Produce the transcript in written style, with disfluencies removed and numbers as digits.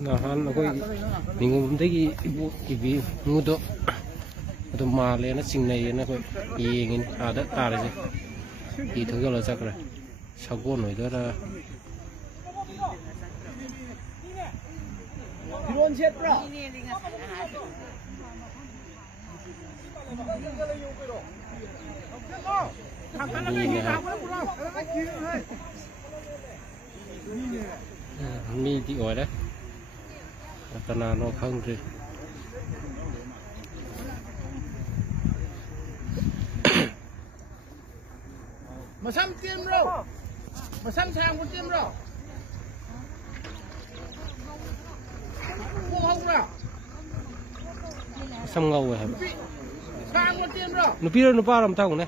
Nahan aku minggu tadi ibu muda atau malah na singnai na aku ingin ada tar sih itu kalau cakra sagon itu ada mi di oi dah karena no hungry masam tim rồi masam sang một tim rồi không rồi sam ngầu rồi hả sang một tim rồi nó biết nó bao làm tao này